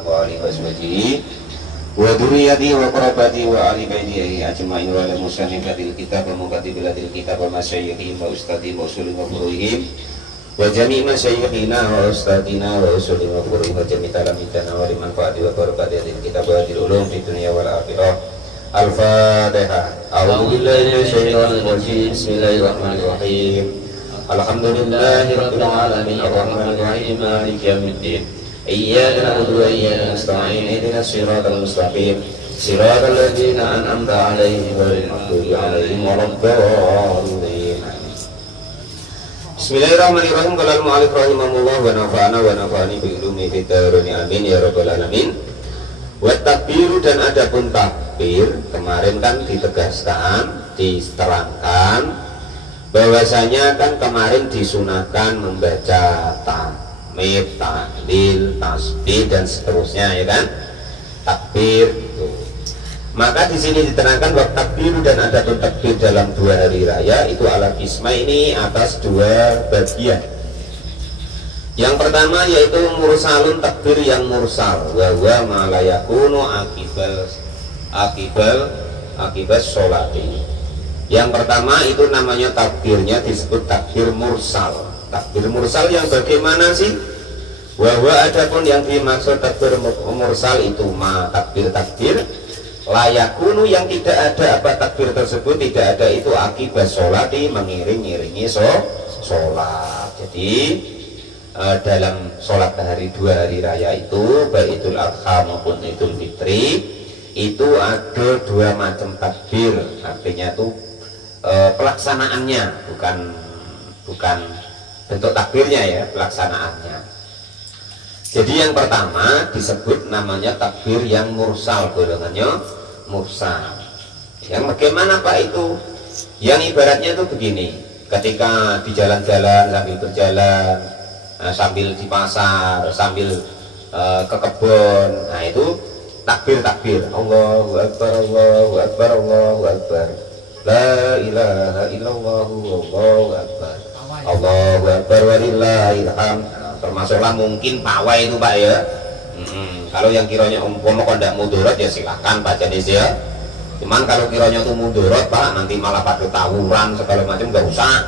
wa alihi washabihi wa dzurriyyati wa qarabati wa ali baiti ajma'in wa ala musannifatil kitab wa mukatibilatil kitab wa masyayikhi wa ustadi wa usulih wa furuhim wa jami' masyayikhina wa ustadina wa usulih wa furuhim wa jami' talamidana wa limanfaati wa barakati kitab wa adil ulum fid dunya wal akhirah. Al-Fatihah. A'udzu billahi minasyaitonir rajim. Bismillahirrahmanirrahim. Alhamdulillahirabbil alamin arrahmanir rahim maliki yaumiddin. Iyyaka na'budu wa iyyaka nasta'in ihdinas siratal mustaqim siratal ladzina an'amta 'alaihim ghairil maghdubi 'alaihim waladdallin. Bismillahirrahmanirrahim. Qala al-mu'allif rahimahullah wa nafa'ana wa nafa'ani bi ilmi fid dharain amin ya rabbal alamin. Wa takbiru, dan adapun takbir kemarin kan ditegaskan, diterangkan bahwasanya kan kemarin disunahkan membaca tahmid, tahlil, tasbih dan seterusnya, ya kan? Takbir itu. Maka di sini diterangkan waktu takbir dan adapun takbir dalam 2 hari raya itu ala kisma, ini atas 2 bagian. Yang pertama yaitu mursalun, takbir yang mursal, wa huwa ma la yakunu akibal sholati. Yang pertama itu namanya takbirnya disebut takbir mursal. Takbir mursal yang bagaimana sih? Bahwa adapun yang dimaksud takbir mursal itu takbir layakunu, yang tidak ada apa takbir tersebut tidak ada itu akibat sholati, mengiring-iringi sholat. Jadi dalam sholat hari 2 hari raya itu baik Idul Adha maupun Idul Fitri itu ada 2 macam takbir. Artinya itu pelaksanaannya, bukan bentuk takbirnya ya, pelaksanaannya. Jadi yang pertama disebut namanya takbir yang mursal, golongannya mursal. Yang bagaimana Pak itu? Yang ibaratnya itu begini, ketika di jalan-jalan, sambil berjalan, sambil di pasar, sambil ke kebun, nah itu takbir Allahu Akbar, Allahu Akbar, Allahu Akbar, la ilaha illallah, Allahu Akbar, Allahu Akbar walillahil hamd. Termasuklah mungkin pawai itu Pak ya. Kalau yang kiranya umpama kok ndak mudarat ya silakan baca ya. Cuman kalau kiranya itu mudarat Pak, nanti malah pada tawuran segala macam, nggak usah.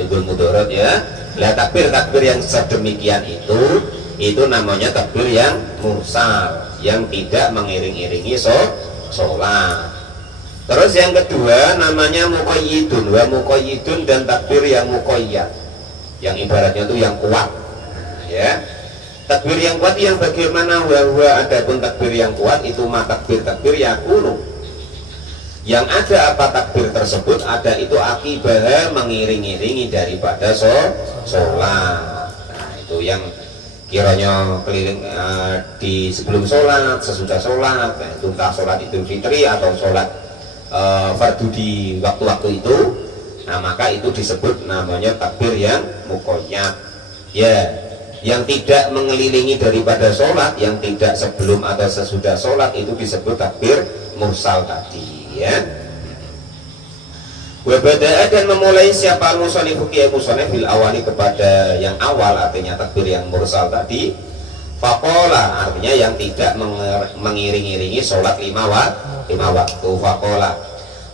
Timbul mudarat ya. Lah takbir yang sedemikian itu namanya takbir yang mursal, yang tidak mengiring-iringi sholat. Terus yang kedua namanya muqayyidun, wa muqayyidun, dan takbir yang muqayyad, yang ibaratnya itu yang kuat, ya. Takbir yang kuat yang bagaimana? Wa adapun takbir yang kuat itu takbir yakunu, yang ada apa takbir tersebut ada itu akibah, mengiring-iringi daripada sholat. Nah itu yang kiranya keliling di sebelum sholat, sesudah sholat, nah, itu entah sholat Idul Fitri atau sholat fardu di waktu-waktu itu, nah maka itu disebut namanya takbir yang muqayyad ya, yang tidak mengelilingi daripada sholat, yang tidak sebelum atau sesudah sholat, itu disebut takbir mursal tadi ya. Wabada'a, dan memulai siapa al-musanifu kiai musonif bil awali, kepada yang awal, artinya takbir yang mursal tadi. Faqala, artinya yang tidak mengiring-iringi sholat 5 waktu. Faqala,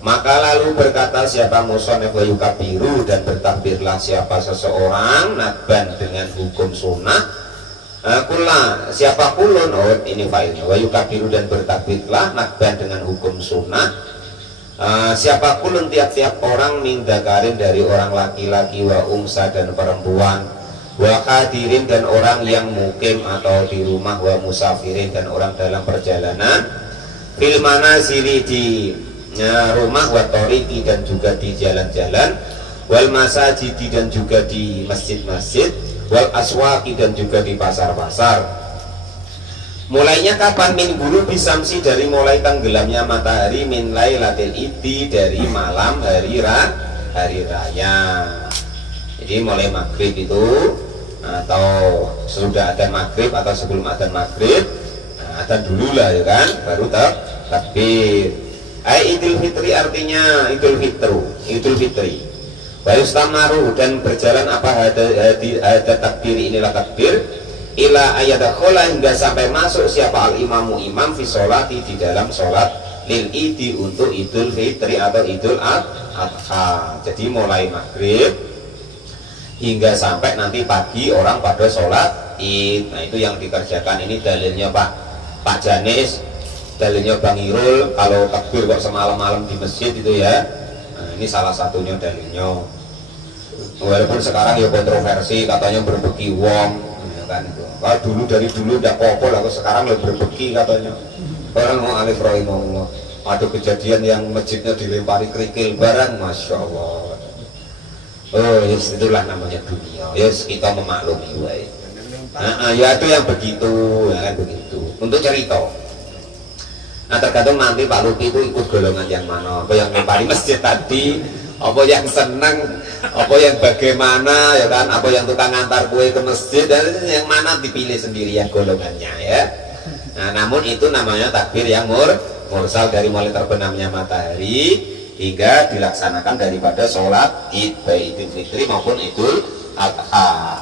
maka lalu berkata siapa musonif wa yukabiru, dan bertakbirlah siapa seseorang nadban dengan hukum sunnah. Siapa kulun, ini failnya, wa yukabiru, dan bertakbirlah nadban dengan hukum sunnah. Siapa kulun, tiap-tiap orang, min dzakarin, dari orang laki-laki, wa unsa, dan perempuan, wa hadirin, dan orang yang mukim atau di rumah, wa musafirin, dan orang dalam perjalanan, fil manazili, di rumah, wa tariqi, dan juga di jalan-jalan, wal masajidi, dan juga di masjid-masjid, wal aswaqi, dan juga di pasar-pasar. Mulainya kapan? Min ghurubi syamsi, dari mulai tenggelamnya matahari, min lailatil iddi, dari malam hari raya. Jadi mulai maghrib itu, atau sudah adzan maghrib atau sebelum adzan maghrib, adzan dulu lah ya kan, baru takbir. Idul Fitri, artinya Idul Fitri. Wa yustamaru, dan berjalan apa ada takbir, inilah takbir ila ayadakhola hingga sampai masuk siapa al imamu imam fi sholati di dalam sholat lil idi untuk idul fitri atau idul adha. Jadi mulai maghrib hingga sampai nanti pagi orang pada sholat id. Nah itu yang dikerjakan. Ini dalilnya Pak Janis, dalilnya Bang Irul. Kalau takbir kok semalam-malam di masjid itu ya, nah, ini salah satunya dalilnya. Walaupun sekarang ya kontroversi, katanya berbeki wong kan itu. Kalau dulu dari dulu tidak pokok, aku sekarang lebih berbeki katanya. Orang mau alif rahimahullah, ada kejadian yang masjidnya dilempari kerikil barang, masya Allah. Oh yes, itulah namanya dunia. Yes, kita memaklumi wae. Ya itu yang begitu, ya kan begitu. Untuk cerita. Nah tergantung nanti Pak Luki itu ikut golongan yang mana. Apa yang lempari masjid tadi, apa yang senang, apa yang bagaimana, ya kan, apa yang tukang antar kue ke masjid, dan yang mana dipilih sendiri yang golongannya ya. Nah namun itu namanya takbir yang mursal dari mulai terbenamnya matahari hingga dilaksanakan daripada sholat id, baik idul fitri maupun idul adha.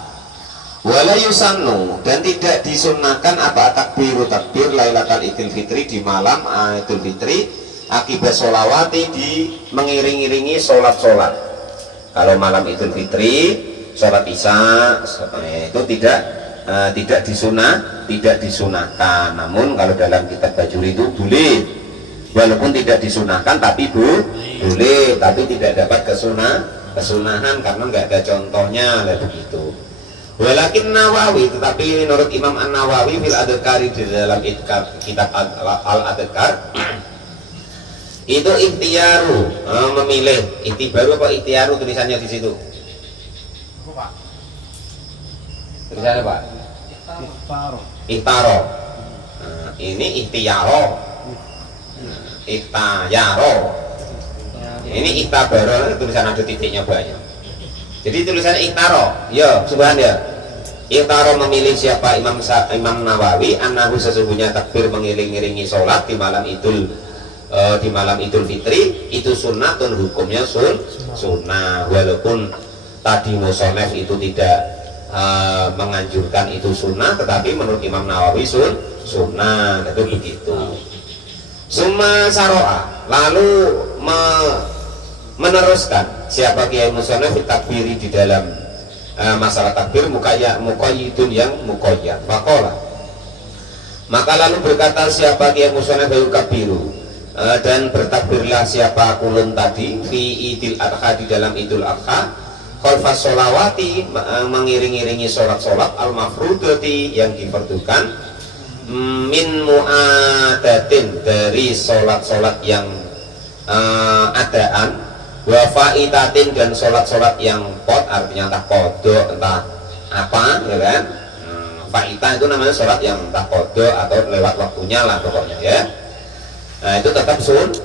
Wala yusannu, dan tidak disunnahkan apa takbir lailatul idul fitri di malam idul fitri akibat sholawati di mengiring-iringi sholat-sholat. Kalau malam idul fitri sholat isya itu tidak disunahkan. Namun kalau dalam kitab Bajuri itu boleh, walaupun tidak disunahkan tapi boleh, tapi tidak dapat kesunahan karena nggak ada contohnya lah begitu. Walakin Nawawi, tetapi menurut Imam An-Nawawi fil Adhkari di dalam kitab Al-Adhkar itu ikhtiaru, memilih. Ikhtiaru apa ikhtiaru tulisannya di situ? Tulisannya Pak? Ikhtaro. Nah, ini ikhtiaro. Ikhtayaro. Ini ikhtabaro, tulisan ada titiknya banyak. Jadi tulisannya ikhtaro. Ya, subhan ya. Ikhtaro memilih siapa Imam Nawawi, annahu sesungguhnya takbir mengiring-iringi sholat di malam Idul Fitri itu sunnatun, hukumnya sunnah. Walaupun tadi musonef itu tidak menganjurkan itu sunnah, tetapi menurut Imam Nawawi sunnah, itu begitu. Summa saro'a, lalu meneruskan siapa Kiai Musonef takbiri di dalam masalah takbir muqayyidun yang muqayyad. Faqala, maka lalu berkata siapa Kiai Musonef kabiru, dan bertakbirlah siapa kulun tadi fi idil adha di dalam idul adha khalfas sholawati, mengiring-iringi sholat-sholat al-mafrudati yang difardukan, min mu'adatin dari sholat-sholat yang adaan, wa faitatin dan sholat-sholat yang pot, artinya entah kodok entah apa ya kan. Faita itu namanya sholat yang entah kodok atau lewat waktunya lah pokoknya ya. Nah itu tetap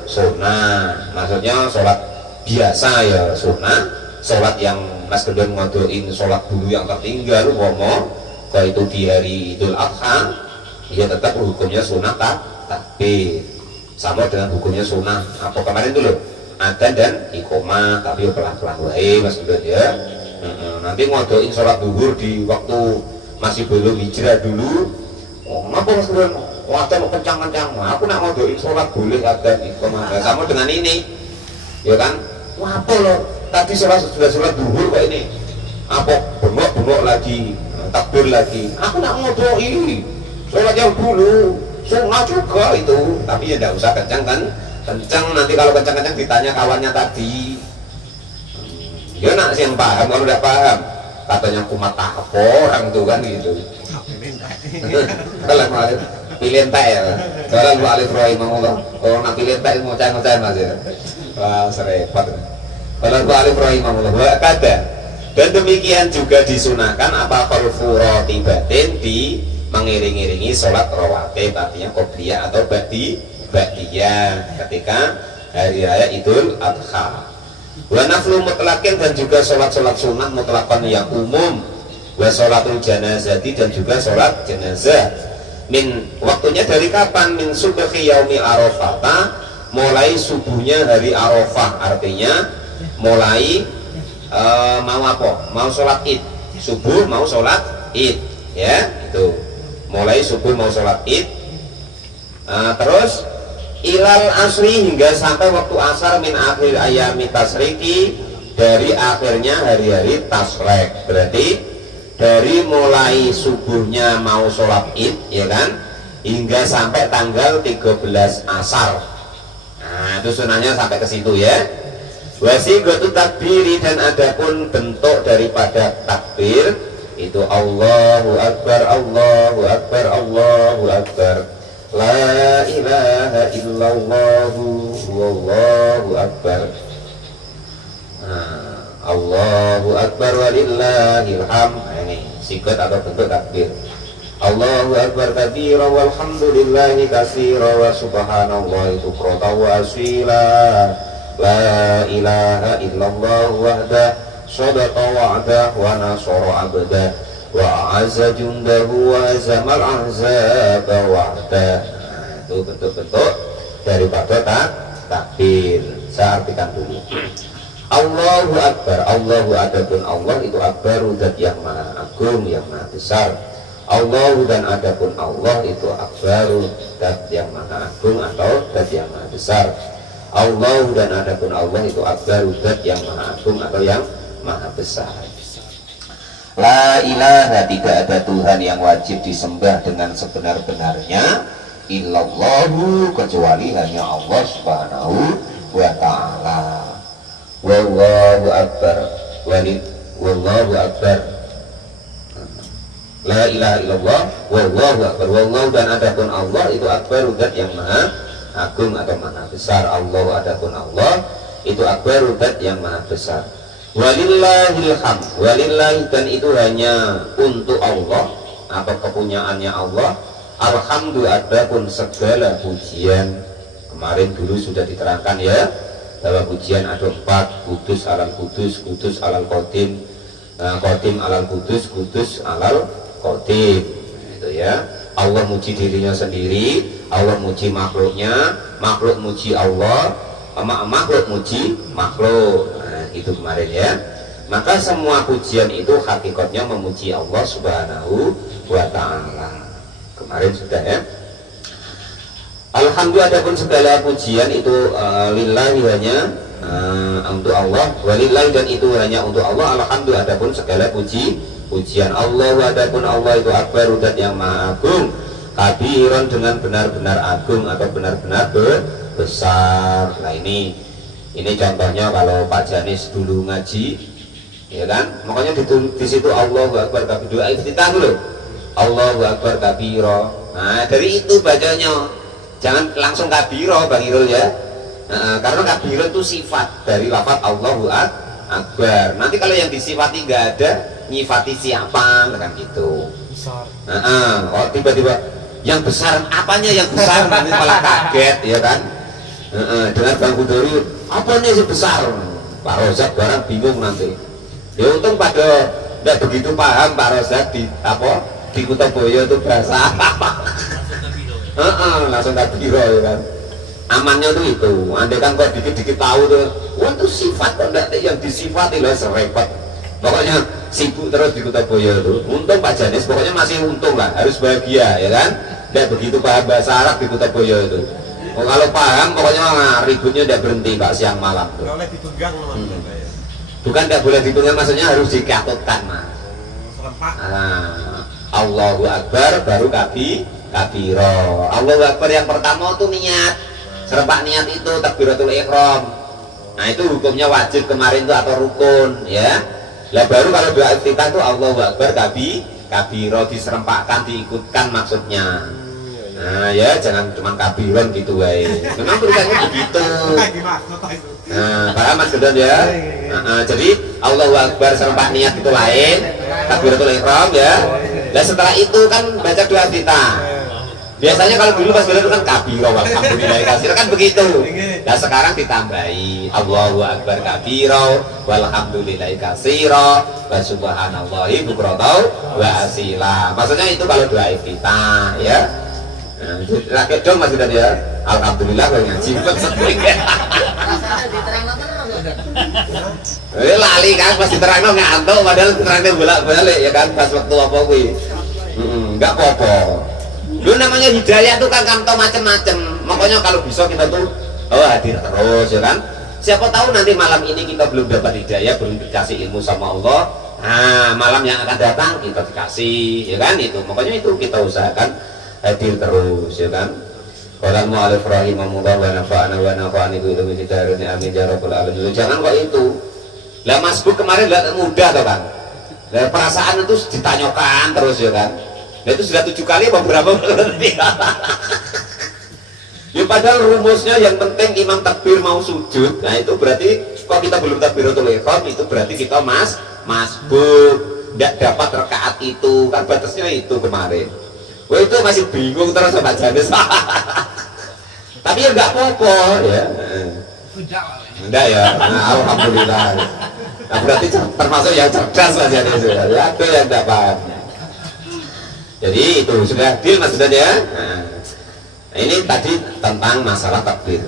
sunnah, maksudnya sholat biasa ya sunnah. Sholat yang Mas Gendon ngodoin sholat dulu yang tertinggal ngomong kalau itu di hari Idul Adha ya tetap hukumnya sunnah takbir, sama dengan hukumnya sunnah apa kemarin itu loh, adzan dan iqomah, tapi pelan-pelan wae Mas Gendon ya. Nanti ngodoin sholat duhur di waktu masih belum hijrah dulu, ngapa Mas Gendon wadah mau kencang-kencang, aku nak ngodoin sholat boleh adzan iqomah, sama dengan ini ya kan. Wah apa loh, tadi sudah sholat duhur kok ini apa bengok lagi, takbir lagi, aku nak ngodoin sholat yang dulu sunnah juga itu, tapi ya tidak usah kencang kan, kencang nanti kalau kencang-kencang ditanya kawannya tadi. Ya nak sih yang paham, kalau tidak paham katanya kumat apa orang tuh kan gitu. Kalau mau pilih tel, kalau lu alif rahimahullah, kalau nak pilih tel mau ngoceh mas ya, wah serempet. Kalau lu alif rahimahullah, kata dan demikian juga disunahkan apa khalfu ratibatin di mengiring-iringi sholat rawatib, artinya qobliyah atau ba'diyah ketika hari raya Idul Adha. Wa naflu mutlaqin, dan juga sholat-sholat sunnah mutlaqan yang umum. Wa sholatul janazati, dan juga sholat jenazah. Min waktunya dari kapan? Min subhi yaumil arafah, mulai subuhnya hari Arafah, artinya mulai mau apa? Mau sholat id subuh, mau sholat id. ya itu mulai subuh mau sholat id, terus ilal asri hingga sampai waktu asar min akhir ayami tasriki, dari akhirnya hari-hari tasrek, berarti dari mulai subuhnya mau sholat id ya kan hingga sampai tanggal 13 asar. Nah itu sunahnya sampai ke situ ya. Wasighatu takbiri, dan adapun bentuk daripada takbir itu Allahu Akbar, Allahu Akbar, Allahu Akbar, la ilaha illallah, wallahu akbar, Allahu Akbar walillahil hamd. Ini sigat atau bentuk takbir. Allahu Akbar kabira walhamdulillahi katsira wa subhanallahi bukratan wa asila, la ilaha illallah wahda sadaqa wa'dah wa nasara abdah wa a'azza jundahu wa azamal ahzaba wa'da. Itu bentuk-bentuk daripada takbir. Saya artikan dulu. Allahu Akbar, Allahu adapun Allah itu akbaru, zat yang maha agung, yang maha besar. Allahu, dan adapun Allah itu akbaru, zat yang maha agung atau zat yang maha besar. Allahu, dan adapun Allah itu akbaru, zat yang maha agung atau yang maha besar. La ilaha, tidak ada Tuhan yang wajib disembah dengan sebenar-benarnya illallahu, kecuali hanya Allah subhanahu wa ta'ala. Wallahu akbar, wallahu akbar, la ilaha illallah, wallahu akbar. Wallahu, dan adapun Allah itu akbar, zat yang maha agung atau maha besar. Allah, adapun Allah itu akbar, zat yang maha besar. Walillahil hamd, walillahi, dan itu hanya untuk Allah atau kepunyaannya Allah. Alhamdu, adapun segala pujian. Kemarin dulu sudah diterangkan ya bahwa pujian ada 4, kudus alal kudus, kudus alal qadim, qadim alal kudus, kudus alal qadim. Itu ya. Allah muji dirinya sendiri, Allah muji makhluknya, makhluk muji Allah, makhluk muji makhluk. Nah, itu kemarin ya. Maka semua pujian itu hakikatnya memuji Allah subhanahu wa ta'ala. Kemarin sudah ya. Alhamdulillah, adapun segala pujian itu lillahi, hanya untuk Allah. Walillahi, dan itu hanya untuk Allah. Alhamdulillah, adapun segala pujian Allah. Adapun Allah itu akbar, zat yang maha agung, kabiran, dengan benar-benar agung atau benar-benar besar. Nah ini contohnya kalau Pak Janis dulu ngaji ya kan, makanya di situ Allahu akbar kabir, doa iftitah dulu Allahu akbar kabira. Nah dari itu bacanya, jangan langsung kabiro Bang Irul ya. Karena kabiro itu sifat dari lafaz Allahu akbar. Nanti kalau yang disifati nggak ada, nyifati siapa kan gitu. Besar. Oh tiba-tiba yang besar, apanya yang besar, nanti malah kaget ya kan. Dengan Bang Kudori, apanya sih besar? Pak Rozak barang bingung nanti. Ya untung pada tidak begitu paham Pak Rozak di Kutoboyo itu bahasa apa. Langsung kabiro ya kan. Amannya tuh itu, andai kan kok dikit-dikit tahu tuh, wah itu sifat kok enggak yang disifati lah, serempet. Pokoknya sibuk terus di Kutoboyo itu. Untung Pak Janis, pokoknya masih untung lah, harus bahagia ya kan. Tidak begitu paham bahasa Arab di Kutoboyo itu. Oh, kalau paham pokoknya ributnya tidak berhenti Pak siang malam tuh. Boleh dipegang bukan tidak boleh dipegang, maksudnya harus dikatutkan mas. Allahu Akbar baru kabiro. Allahu Akbar yang pertama tuh niat, serempak niat itu takbiratul ihram. Nah itu hukumnya wajib kemarin tuh atau rukun ya. Lah baru kalau doa iftitah tuh Allahu Akbar kabiro, diserempakkan, diikutkan maksudnya. Nah ya jangan cuma kabiron gitu wae. Memang tulisannya begitu. Nah paham Mas Gendon ya. Jadi Allahu Akbar serempak niat itu lain, takbiratul ihram ya. Nah setelah itu kan baca doa iftitah. Biasanya kalau dulu pas itu kan kabiro walhamdulillah kasir kan begitu. Nah sekarang ditambahi Allahu Akbar kabiro walhamdulillah kasiro wa subhanallahi bukratan wa asila. Maksudnya itu kalau doa iftitah ya. Rakyat dong Mas Gendon ya. Alhamdulillah kalau ngaji sering ya. Lali kan pas diterangno ngantuk, padahal diterangno bolak-balik ya kan pas waktu apa kuwi. Nggak apa-apa. Lu namanya hidayah tuh kan kantong macem-macem. Makanya kalau bisa kita tuh hadir terus ya kan. Siapa tahu nanti malam ini kita belum dapat hidayah, belum dikasih ilmu sama Allah. Nah, malam yang akan datang kita dikasih, ya kan itu. Makanya itu kita usahakan hadir terus, ya kan. Qala mu'alif rahimahullah wa nafa'ani bi ilmi fidarin amin ya rabbal alamin. Jangan kok itu. Lah Mas Bu kemarin lah mudah toh kan. Lah perasaan itu ditanyakan terus ya kan. Nah itu sudah 7 kali apa berapa kali? Ya padahal rumusnya yang penting imam takbir mau sujud. Nah itu berarti kalau kita belum takbiratul ihram itu berarti kita masbuk, tidak dapat rakaat itu kan batasnya itu kemarin. Wah itu masih bingung terus sama Janis. Tapi ya nggak apa-apa ya. Enggak ya. Nah, alhamdulillah. Nah, berarti termasuk yang cerdas lah Janis ya. Ada yang tidak paham. Jadi itu sudah deal Mas Sudan ya. Nah, ini tadi tentang masalah takbir.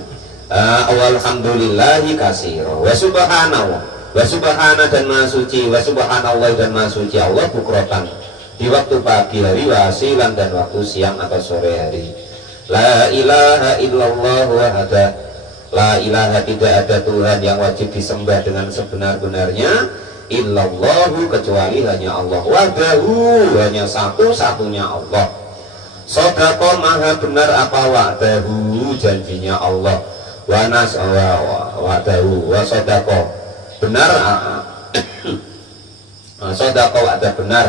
Alhamdulillahi katsira wa subhanallah wa subhana dan maha suci wa subhanallah dan maha suci Allah bukrotan di waktu pagi hari wasilan dan waktu siang atau sore hari. La ilaha illallah wahda, la ilaha tidak ada Tuhan yang wajib disembah dengan sebenar-benarnya illallahu kecuali hanya Allah, wahdahu hanya satu-satunya Allah. Sodako maha benar apa wa'dahu janjinya Allah, wa nas'awa wa'dahu wa sodako benar sodako wa'dah benar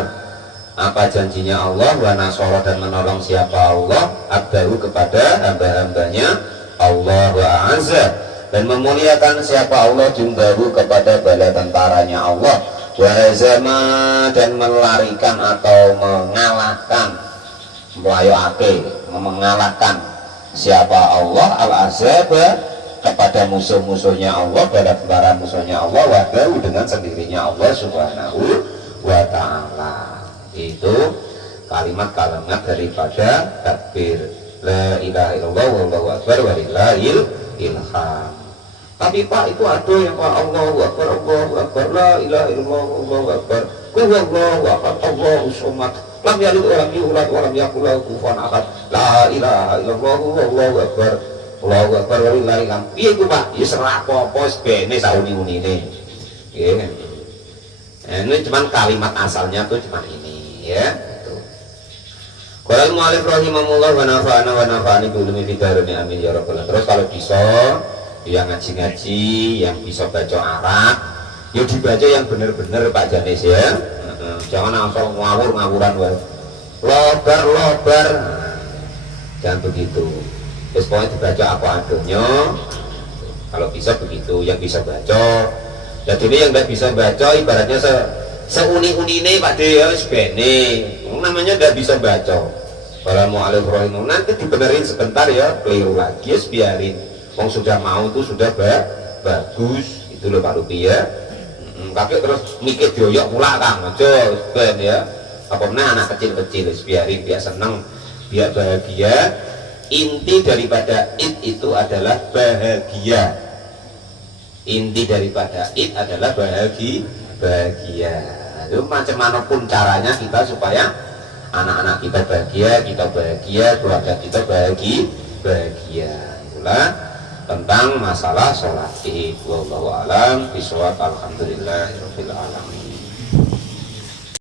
apa janjinya Allah, wa nasoro dan menolong siapa Allah abdahu kepada hamba-hambanya Allah wa azza dan memuliakan siapa Allah jundahu kepada bala tentaranya Allah, wa hazama dan melarikan atau mengalahkan mengalahkan siapa Allah al-azab kepada musuh-musuhnya Allah, pada tentara musuhnya Allah, wahdahu dengan sendirinya Allah subhanahu wa ta'ala. Itu kalimat-kalimat daripada takbir la ilaha illallah wallahu akbar walillahil ilham. Tapi Pak itu ada yang Pak Allahu akbar la ilaha illallah wallahu akbar wallahu akbar Allahu samad lam yalid wa lam yulad wa lam yakul lahu kufuwan ahad la ilaha illallah wallahu akbar Allahu akbar walillahil hamd. Piye iku Pak? Ya serah apa-apa sebene sauni-unine. Nggih. Ini cuman kalimat asalnya tuh cuman ini ya. Itu. Qala al-mu'allif rahimahullah wa nafa'ani bi ulumi fidarin amin ya rabbal alamin. Terus kalau bisa yang ngaji-ngaji, yang bisa baca Arab, ya dibaca yang benar-benar Pak Janis ya. Jangan asal ngawur-ngawuran wae. Lobar. Jangan begitu. Terus pokoknya dibaca apa adanya. Kalau bisa begitu, yang bisa baca. Jadi ini yang nggak bisa baca ibaratnya seuni-unine Pak De ya sebene. Namanya nggak bisa baca. Kalau mau alif rohim nanti dibenerin sebentar ya, keliru lagi ya biarin. Wong sudah mau itu sudah bagus. Itu loh Pak Rupi ya. Kakek terus mikir dioyok pula Kang aja ben ya. Apa meneh anak kecil-kecil biarin dia seneng, dia bahagia. Inti daripada itu adalah bahagia. Inti daripada adalah bahagia. Itu macam manapun caranya kita supaya anak-anak kita bahagia, keluarga kita bahagia. Itulah tentang masalah sholat id. Wallahu a'lam bishawab. Alhamdulillahirabbil alamin.